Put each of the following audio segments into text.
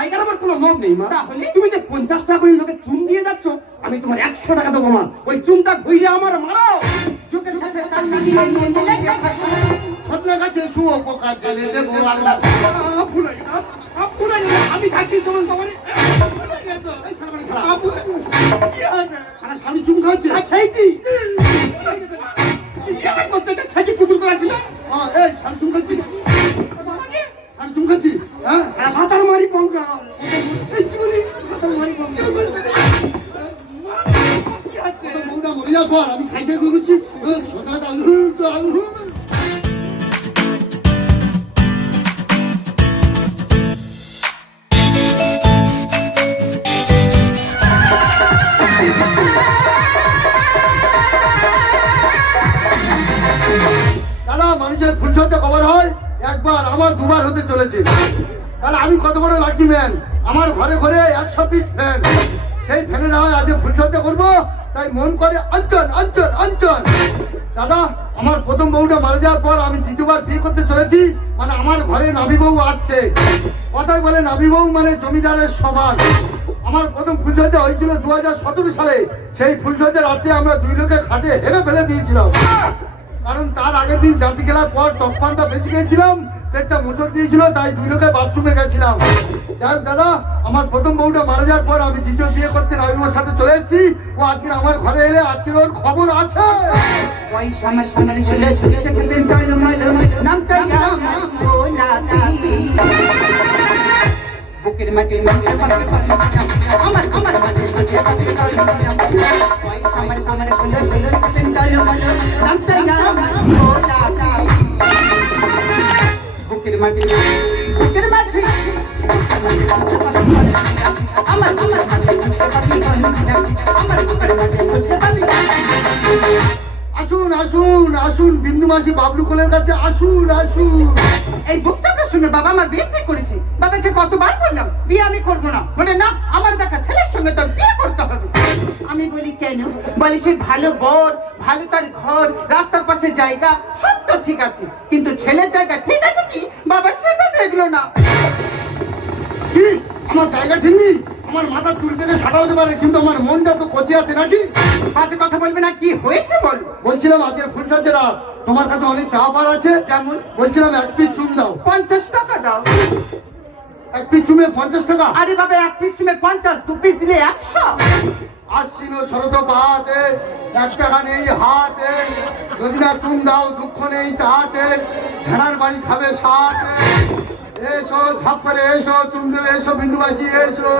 জায়গার আমার কোনো লোভ নেই মা। তাহলে তুমি যে 50 টাকা করে লোকে চুন দিয়ে যাচ্ছ, আমি তোমার 100 টাকা দেবো মা। ওই চুনটা ঘুরিয়ে আমার মারো। চোখের সাথে কান মিলিয়ে সত্যি কাছে শুয়ো পোকা জেলে দেবো আল্লাহ। আমি থাকি তোমার বাবারে। সারা শাড়ি চুন খাচ্ছে। খাইছি খাইছি কুকুর করা ছিল। এই শাড়ি চুন খাচ্ছি, শাড়ি চুন খাচ্ছি। হ্যাঁ মাথার মারি পঙ্কা বউটা মরে যাওয়ার পর আমি খাইতে করছি দাদা। মানুষের ফুলসজ্জা কভার হয় একবার, আমার দুবার হতে চলেছে। তাহলে আমি কত বড় লাকি ম্যান, আমার ঘরে ঘরে 100 পিস ফ্যান। সেই ফ্যানে না হয় আজ ফুলসজ্জা করবো, তাই মন করে অঞ্চল অঞ্চল অঞ্চল। দাদা, আমার প্রথম বউটা মারা যাওয়ার পর আমি দ্বিতীয়বার বিয়ে করতে চলেছি, মানে আমার ঘরে নাবি বউ আসছে। কথাই বলে নাবি বউ মানে জমিদারের সমান। আমার প্রথম ফুলসজ্জা হয়েছিল 2017 সালে। সেই ফুলসজ্জা রাত্রে আমরা দুই লোকে খাটে হেরে ফেলে দিয়েছিলাম, কারণ তার আগের দিন জাতি খেলার পর টকপানটা বেঁচে গিয়েছিলাম, পেটটা মোচড় দিয়েছিল, তাই দুই লোকে বাথরুমে গেছিলাম। যাই হোক দাদা, আমার প্রথম বউটা মারা যাওয়ার পর আমি দ্বিতীয় বিয়ে করতে নাবিবুর সাথে চলে এসেছি। ও আজকে আমার ঘরে এলে আজকে ওর খবর আছে। বুকের মাটি আমার বুকের মাটি বুকের মাটি আমার আসুন আসুন আসুন, বিন্দু মাসি বাবলু কোলের কাছে আসুন আসুন। এই বক্তব্য শুনে বাবা আমার বিয়ে ঠিক করেছি। বাবাকে কতবার বললাম বিয়ে আমি করবো না, বলে না আমার দেখা ছেলের সঙ্গে তোর বিয়ে করতে হবে। আমি বলি কেন? বলি সে ভালো বর, ভালো তার ঘর, রাস্তার পাশে জায়গা, সব তো ঠিক আছে, কিন্তু ছেলের জায়গা ঠিক আছে কি? বাবা সেটা দেখলো না। কি আমার জায়গা ঠিক নেই? আমার মাথা চুল থেকে সাদা হতে পারে, কিন্তু আমার মনটা তো কচি আছে নাকি? বাজে কথা বলবে না, কি হয়েছে বল। বলছিলাম আজকে ফুলসজ্জা রাত, তোমার কাছে অনেক চা পার আছে। যেমন? বলছিলাম 1 পিস চুন দাও। 50 টাকা দাও। 1 পিস চুনে 50 টাকা? আরে বাবা 1 পিস তুমি 50, 2 পিস দিলে 100। আসছিল শরত পাহাতে, 1 টাকা নেই হাতে, যদি না চুন দাও দুঃখ নেই তাহাতে, ঝাড়ার বাড়ি খাবে সাথে। এসো ঝাপ করে এসো, চুন দেবে এসো, বিন্দু মাসি এসো।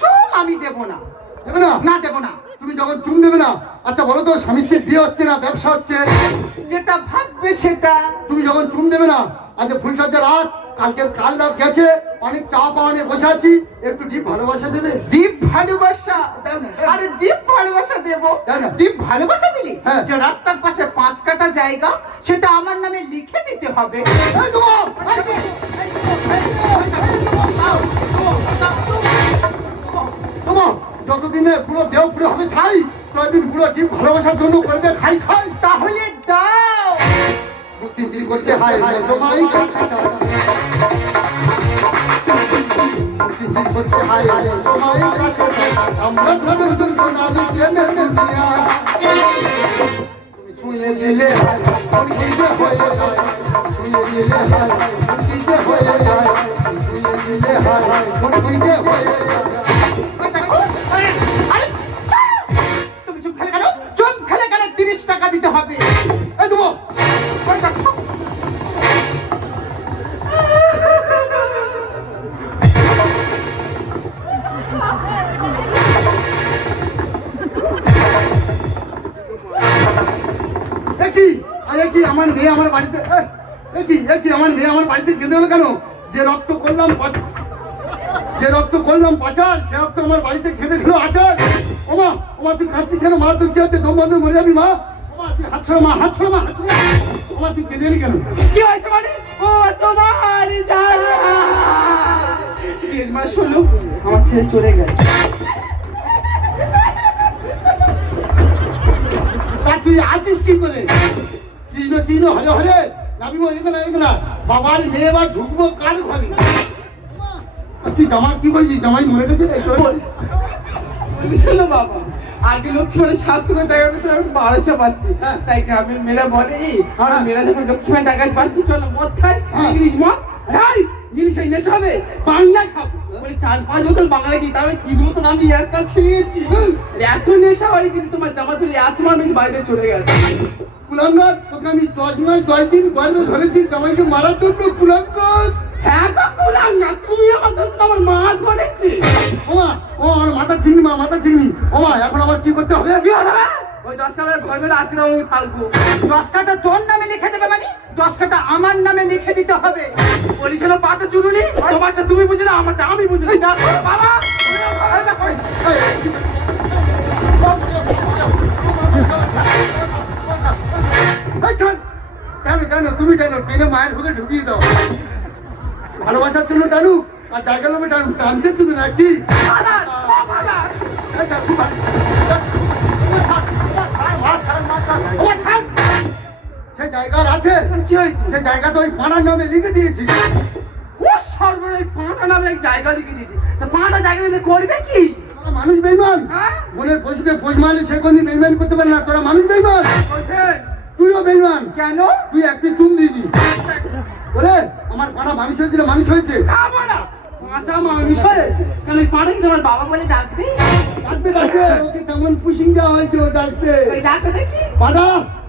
চুন আমি দেবো না। দেবে না? না দেবো না। তুমি যখন চুন দেবে না, আচ্ছা বলো তো স্বামী স্ত্রীর বিয়ে হচ্ছে না ব্যবসা হচ্ছে? যেটা ভাববে সেটা। তুমি যখন চুন দেবে না, আজ ফুলসজ্জা রাত, কাল রাত গেছে, অনেক চা পাওয়া নিয়ে বসে আছি, একটু ডিপ ভালোবাসা দেবে? দীপ ভালোবাসা? আরে দীপ ভালোবাসা দেবো। দীপ ভালোবাসা দিলি? হ্যাঁ। যে রাস্তার পাশে 5 কাঠা জায়গা, সেটা আমার নামে লিখে দিতে হবে। যতদিনে পুরো দেহ পুরো হবে ছাই, ততদিন পুরো ডিপ ভালোবাসার জন্য করবে খাই খাই। তাহলে দাও। চিন্তি করছে হাই হাই তোমায় করছে হাই হাই তোমায় আমরা নতুন আমি প্রেমে দুনিয়া ছুঁয়ে দিলে কিসে হয়ে যায়, ছুঁয়ে দিলে কিসে হয়ে যায়, ছুঁয়ে দিলে কিসে হয়ে যায়। তুমি চুপ খেলে গেল, চুপ খেলে গেলে 30 টাকা দিতে হবে। এই দেবো। কি আমার মেয়ে আমার বাড়িতে, আমার মেয়ে আমার বাড়িতে কেঁদে হলো কেন? যে রক্ত করলাম পাচার, সে রক্ত আমার বাড়িতে খেতে খেলো আচার। ওমা ওমা তুই কাঁদছিস কেন? মা তুই কি হচ্ছে? দম বন্ধ মরে যাবি মা। ওমা তুই হাত ছড়া মা, হাত ছড়া মা, হাত ছড়া। ওমা তুই কেঁদে এলি কেন? কি হয়েছে মানে? ও তোমার 3 মাস হলো আমার ছেলে চলে গেছে। তা তুই আছিস কি করে? কৃষ্ণ হরে হরে নামিব এখানে, বাবার মেয়ে এবার ঢুকবো কার ঘরে? তুই জামাই কি করেছিস? জামাই মরে গেছে এই তোর? শোনো বাবা, আগে লক্ষ্মীর 700 টাকা পেতো, এখন 1200 পাচ্ছি। তাই গ্রামের মেয়েরা বলে মেয়েরা যখন লক্ষ্মীর টাকা পাচ্ছি চলো মদ খাই, ইংলিশ মদ জিনিস এই নেশা হবে, বাংলা খাবো বলে 4-5 বোতল বাংলা দিই, তারপরে কি মতন আমি একটা খেয়েছি। এত নেশা হয়ে গেছে তোমার জামা তুলে এত মানুষ বাইরে চলে গেছে। কুলাঙ্গার, তোকে আমি 10 মাস 10 দিন গর্বে ধরেছি জামাইকে মারার জন্য। কুলাঙ্গার, হ্যাঁ তো কুলাম না, তুমি আমার দোস্ত, আমার মা বলেছে। ওমা, ও আমার মাথা চিনি মা, মাথা চিনি। ওমা, এখন আমার কি করতে হবে? কি হবে? ওই 10 টাকা ঘর বেলা আজকে আমি থাকবো। 10 কাটা তোর নামে লিখে দেবে মানে 10 কাটা আমার নামে লিখে দিতে হবে। বলেছিল পাশে চুরুনি, তোমারটা তুমি বুঝে না, আমারটা আমি বুঝে না। বাবা এই চল। কেন কেন তুমি কেন টেনে মায়ের ঢুকে ঢুকিয়ে দাও? ভালোবাসার জন্য টানু আর জায়গা লোকে টানু, টানতে তুমি নাকি? সে জায়গার আছে, কি হয়েছে? সে জায়গা তো ওই পাড়ার নামে লিখে দিয়েছি। ও সর্বনাশ, 5টা নামে এক জায়গা লিখে দিয়েছি, তো 5টা জায়গা নিয়ে করবে কি? তোরা মানুষ বেইমান। হ্যাঁ? মনের পশুকে পোষ মারলে সে কোনদিন বেইমান করতে পারে না। তোরা মানুষ বেইমান, বলছেন? তুইও বেইমান। কেন? তুই একটি চুম দিবি বলে আমার পাড়া মানুষ হয়েছিল, মানুষ হয়েছে। খাবো না, 5টা মানুষ হয়েছে। কেন ওই 5টা কি তোমার বাবা বলে ডাকবে? ডাকবে ডাকবে, ওকে কেমন পুশিং দেওয়া হয়েছে ও ডাকবে। ওই ডাকবে দেখি। পাড়া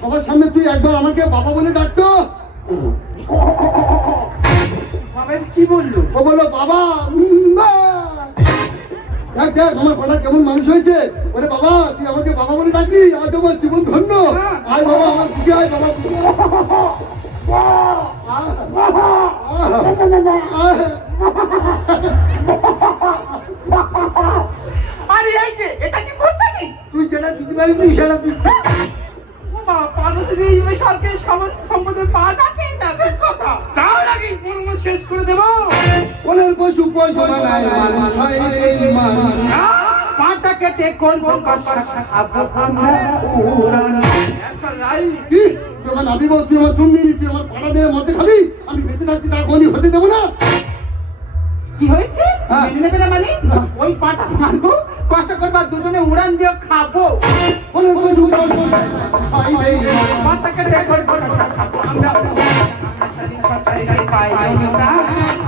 সবার সামনে তুই একবার আমাকে বাবা বলে ডাকতো। বাবা কি বললো? ও বলো বাবা। দেখ দেখ আমার পাড়া কেমন মানুষ হয়েছে। বলে বাবা তুই আমাকে বাবা বলে ডাকলি, আজ আমার জীবন ধন্য। আয় বাবা আমার বুঝে, আয় বাবা বুঝে। আরে এই যে এটা কি করতে কি? তুই যেটা দিতে পারিনি সেটা দিচ্ছি। সরকারি সমস্ত সম্পদের 5টা পেয়ে যাবে কথা। তাও নাকি পুরো শেষ করে দেবো। কোনের পশু পয়সা বানায় মানুষ হয় বেঈমান। পাটা কেটে করবো কষা খাবো আমরা উড়ান। কি তুই আমার নাবি বল, তুই আমার চুমনি, তুই আমার পাড়া দিয়ে মধ্যে খাবি? আমি বেঁচে থাকতে তার কোনই হতে দেবো না। কি হয়েছে? হ্যাঁ। মেনে নেবে না মানে? ওই পাটা মারবো, কষা করবা, দুজনে উড়ান দিয়ে খাবো। কোনের পশু পয়সা হয় বেঈমান। পাটা কেটে করবো কষা খাবো আমরা উড়ান। সরকারি গাড়ি পাই না,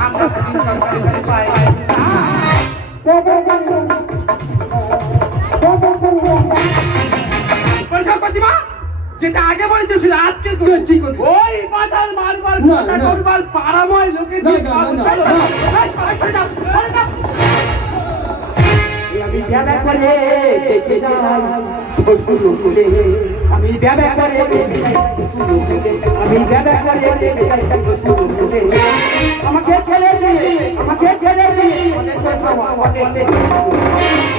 আমরা সরকারি গাড়ি পাই না। যেটা আগে বলেছিল আজকে কি করবি? ওই বাজার মারবার না, কষা না। করবার পাড়াময় লোকে না, না, না, না। আমি ব্যাবা করে দেখে যাই শ্বশুর বলে, আমি ব্যাবা করে দেখে যাই শ্বশুর বলে, আমি ব্যাবা করে দেখে যাই শ্বশুর বলে, আমাকে ছেড়ে দিয়ে অনেক কথা বলে,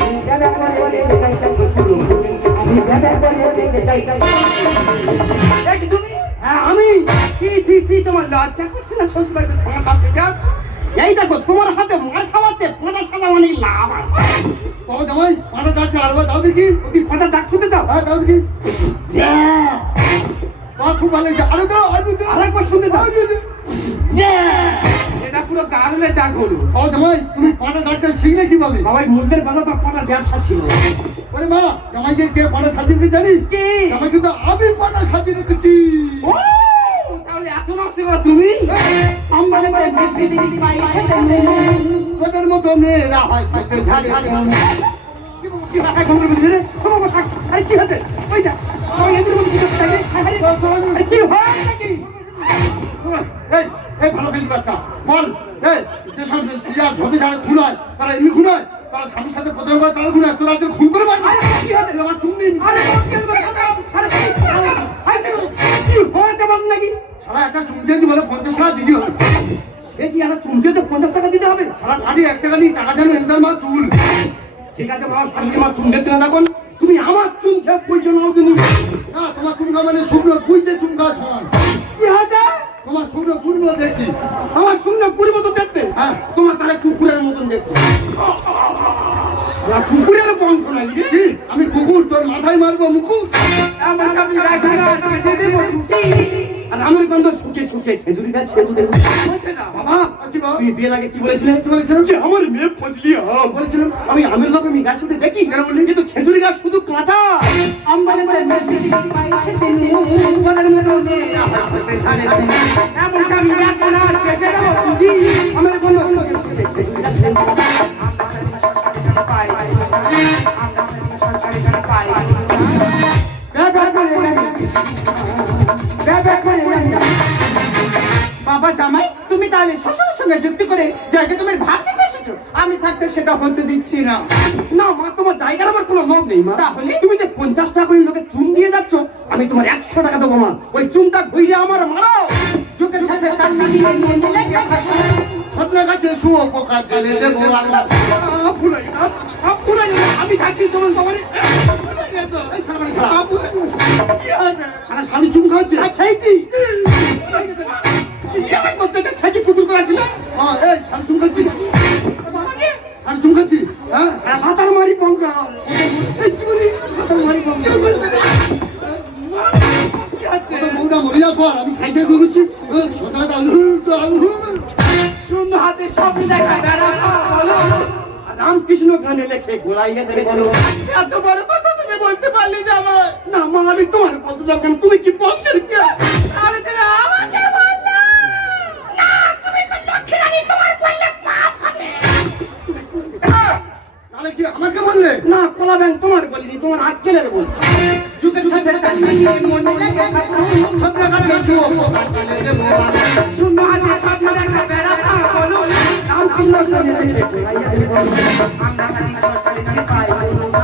আমি ব্যাবা করে দেখে যাই শ্বশুর বলে, আমি ব্যাবা করে দেখে যাই। এই কি তুমি? হ্যাঁ আমি। কি তোমার লজ্জা করছে না শ্বশুর বাড়িতে তোমার কাছে যাচ্ছ? এই দেখো তোমার হাতে মার খাওয়াচ্ছে, ফোঁটা সাদা অনেক লাভ আছে। বাবা জামাই পাড়া ডাকছে, আরেকবার দাও দেখি। কি ফোঁটা ডাক শুনতে দাও? হ্যাঁ দাও দেখি। বাহ, খুব ভালো হয়েছে। আরে দাও, আরে দাও। আরেকবার শুনতে দাও। আরে দাও। এটা পুরো গারলের ডাক হলো। বাবা জামাই তুমি পাড়া ডাকতে শিখলে কিভাবে? বাবাই মুন্দের বেলা তো পাটার ব্যবসা ছিল। ওরে মা, জামাইকে কে পাড়া সাজিয়ে দিতে জানিস? কি? জামাই কিন্তু আমি পাড়া সাজিয়ে রেখেছি। ও তাহলে এত নকশা করা তুমি? আমবালে করে বেশি দিদি পাইছে তুমি। তোদের মতো মেয়েরা হয় থাকে ঝাড়ে কি রাখায় খবর বুঝি রে? খবর থাক। এই কি হচ্ছে? ওই যা। ওই এদের মধ্যে কি করতে লাগে? এই কি হয় নাকি? এই এই ভালো বেশি বাচ্চা বল। এই যেসব সিরিয়াল ঝোপে ঝাড়ে খুন হয় তারা এমনি খুন হয়, তারা স্বামীর সাথে প্রথম করে তারা খুন হয়, তোরা তোর খুন করে পারবি? কি হচ্ছে? আমার চুমনি আরে আরে কি হয়েছে বল নাকি? সারা একটা চুমচেছি বলে 50 টাকা দিবি হবে। এ কি একটা চুমচে তো 50 টাকা দিতে হবে? সারা গাড়ি 1 টাকা নিয়ে টাকা দেন এন্টার মা চুল। ঠিক আছে বাবা, শান্তি মা চুমচে দিলে না কোন? তুমি আমার চুম খেয়ে কইছো নাও তুমি। না তোমার চুমকা মানে শুকনো বুঝতে চুমকা সমান। কি হয়েছে? তোমার শুকনো পূর্ব দেখি। আমার শুনলে পুরো তো দেখতে। হ্যাঁ তোমার তাহলে কুকুরের মতন দেখতে। কুকুরের বংশ নাই রে। কি আমি কুকুর তোর মাথায় মারবো মুকুর? আমার সামনে রাখা না, কেটে দেবো টুটি। আর আমার গন্ধ শুকে শুকে খেজুরি গাছ ছেড়ে বাবা সত্যি বাবা। তুমি বিয়ের আগে কি বলেছিলে? কি বলেছিলাম? যে আমার মেয়ে ফজলি আম। বলেছিলাম আমি আমের লোক আমি গাছ উঠে দেখি কেন বললি? কিন্তু খেজুরি গাছ শুধু কাঁটা। অম্বলেতে মেসি পাইছে তিনি বলেন রোদে আমার হতে ধারে এমন স্বামী এখন আর পেটে দেবো বুঝি। আমার কোনো বাবা জামাই তুমি তাহলে শ্বশুরের সঙ্গে যুক্তি করে জায়গা তুমি ভাগ নিতে এসেছো, আমি থাকতে সেটা হতে দিচ্ছি না। না মা, তোমার জায়গার আমার কোনো লোভ নেই মা। তাহলে? তুমি যে 50 টাকা করে লোকে চুন দিয়ে যাচ্ছ, আমি তোমার 100 টাকা দেবো মা। ওই চুনটা ধুইলে আমার মারো। যুগের সাথে তাল মিলিয়ে নিয়ে নিলে সজনে গাছে শুয়ো পোকা জেলে দেবো আল্লাহ। আমি থাকছি তোমার বাবারে। এই শালা, শালা স্বামী চুম খাচ্ছে। খাইছি খাইছি কুকুর করা ছিল। হ্যাঁ, এই শালা চুম খাচ্ছি, শালা চুম খাচ্ছি। হ্যাঁ, হাতার মারি পঙ্কা। এই কি বলি? হাতার মারি পঙ্কা। তোর বউটা মরে যাওয়ার পর আমি খাইতে ঘুরছি। সজনেটা শূন্য হাতে সব দেখা বেড়া বলো। রামকৃষ্ণ গানে লেখে গোলাইয়ে দেবে বলো। এত বড় কথা তুমি বলতে পারলে জামাই। না মা, আমি তোমার বলতে যাব কেন? তুমি কি বলছো কে? আরে তুমি আমাকে বললে না, তুমি তো লক্ষ্মী রানী, তোমার বললে পাপ হবে। তাহলে কি আমাকে বললে? না কলা ব্যাংক তোমার বলিনি, তোমার আক্কেলের বলছি। যুগের সাথে তাল মিলিয়ে মনে লেগে থাকো। সজনে গাছে শুয়ো পোকা জেলে দেবো আল্লাহ। শূন্য হাতে সব দেখা বেড়া বলো। রামকৃষ্ণ গানে লেখে গোলাইয়ে দেবে বলো। আমরা স্বাধীন সরকারি যে পাই বলুন না,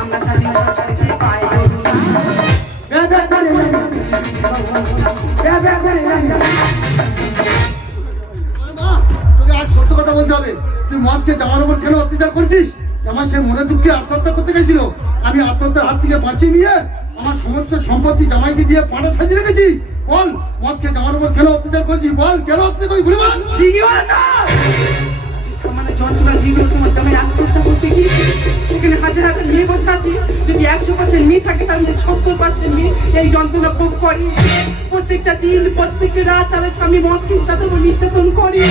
আমরা স্বাধীন সরকারি যে পাই বলুন না। মা, তোকে আজ সত্য কথা বলতে হবে। তুই মদকে জামার উপর কেন অত্যাচার করছিস? জামাই সে মনে দুঃখে আত্মহত্যা করতে গেছিল। আমি আত্মহত্যার হাত থেকে বাঁচিয়ে নিয়ে আমার সমস্ত সম্পত্তি জামাইকে দিয়ে পাটা সাজিয়ে রেখেছি। বল, মদকে জামার উপর কেন অত্যাচার করছিস? বল, কেন অত্যাচার করছিস? বলে বল। ঠিকই বলেছ। সামান্য যন্ত্রণা দিয়ে তোমার জামাই আত্মহত্যা করতে গিয়ে এখানে হাজার হাজার মেয়ে বসে আছি। যদি 100% মেয়ে থাকে তার মধ্যে 70% মেয়ে এই যন্ত্রণা ভোগ করে। প্রত্যেকটা দিন প্রত্যেকটা রাত তাদের স্বামী মদ খেয়ে তাদের উপর নির্যাতন করে।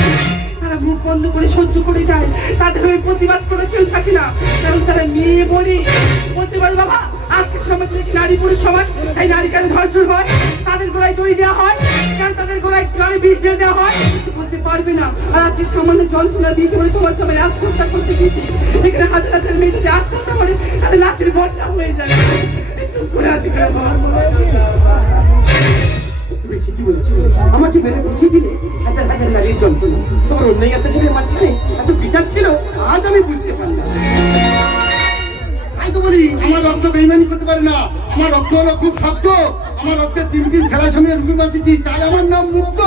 তারা মুখ বন্ধ করে সহ্য করে যায়, তাদের ওই প্রতিবাদ করে কেউ থাকে না, কারণ তারা মেয়ে বলে বলতে পারে বাবা আজকের সমাজ নাকি নারী পুরুষ সমাজ, তাই নারী কেন ধর্ষণ হয়, তাদের গোড়ায় দড়ি দেওয়া হয়, কেন তাদের গোড়ায় গাড়ি বিষ দিয়ে দেওয়া হয়, বলতে পারবে না। আর আজকে সামান্য যন্ত্রণা দিয়েছে বলে তোমার সবাই আত্মহত্যা করতে গেছি। এখানে হাজার হাজার মেয়ে যদি আত্মহত্যা করে তাদের লাশের বদলা হয়ে যাবে। চুপ করে আছি কেন বাবা? তুমি ঠিকই বলেছো। আমাকে মেরে বুঝিয়ে দিলে হাজার হাজার নারীর যন্ত্রণা। তোমার অন্যায় অত্যাচারের মাঝখানে এত বিচার ছিল, আজ আমি বুঝতে পারলাম। তাই তো বলি, আমার রক্ত বেইমানি করতে পারে না। আমার রক্ত হলো খুব শক্ত। আমার রক্তে 3 পিস খেলার সময় রুগী বাঁচিয়েছি, তাই আমার নাম মুক্ত।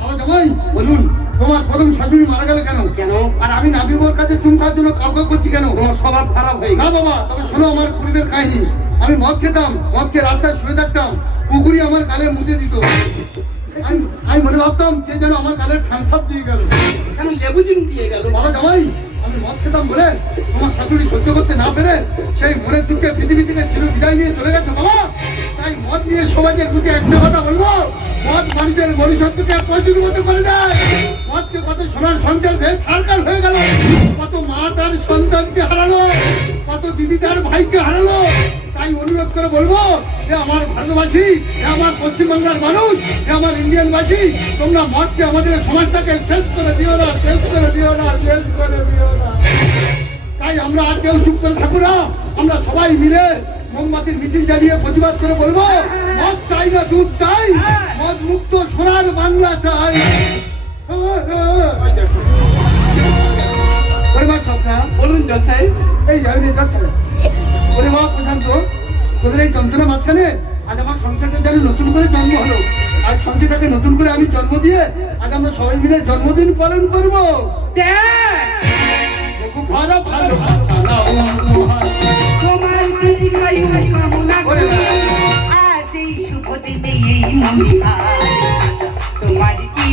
বাবা জামাই বলুন, তোমার প্রথম শাশুড়ি মারা গেল কেন? কেন? আর আমি নাবিবর কাছে চুম খাওয়ার জন্য কাউকে করছি কেন? তোমার স্বভাব খারাপ হয়ে না গেল। বাবা, তবে শোনো আমার পূর্বের কাহিনী। আমি মদ খেতাম, মদ খেয়ে রাস্তায় শুয়ে থাকতাম, কুকুরি আমার গালে মুতে দিত। আমি মনে ভাবতাম কে যেন আমার গালে ঠ্যাংসাপ দিয়ে গেল। কেন লেবু চিনি দিয়ে গেল? বাবা জামাই, আমি মদ খেতাম বলে তোমার শাশুড়ি সহ্য করতে না পেরে সেই মনের দুঃখে পৃথিবী থেকে ছিল বিদায় নিয়ে চলে গেছে বাবা। তাই মদ নিয়ে সমাজের দুটি একটা কথা বলবো, মদ মানুষের মনুষ্যত্বকে পরিণত করে দেয়। মদকে কত সোনার সঞ্চয় ভেদ ছাড়কার হয়ে গেল, কত মা তার সন্তানকে হারালো, কত দিদি তার ভাইকে হারালো। তাই অনুরোধ করে বলবো যে আমার ভারতবাসী, আমার পশ্চিমবাংলার মানুষ, আমার ইন্ডিয়ানবাসী, তোমরা মদকে আমাদের সমাজটাকে শেষ করে দিও না, শেষ করে দিও না, শেষ করে দিও না। তাই আমরা আর কেউ চুপ করে থাকবো না। আমরা সবাই মিলে মোমবাতির মিছিল জ্বালিয়ে প্রতিবাদ করে বলবো, মদ চাই না দুধ চাই, মদ মুক্ত সোনার বাংলা চাই। পরিবার সবটা বলুন জজ সাহেব। এই যাবেন এই দশ পরিবার প্রশান্ত, তোদের এই যন্ত্রণা মাঝখানে আজ আমার সংসারটা যেন নতুন করে জন্ম হলো। আজ সংসারটাকে নতুন করে আমি জন্ম দিয়ে আজ আমরা সবাই মিলে জন্মদিন পালন করবো। খুব ভালো ভালো তোমার দীর্ঘায়ু কামনা করে আজ এই শুভ দিনে এই মহিলা তোমার কি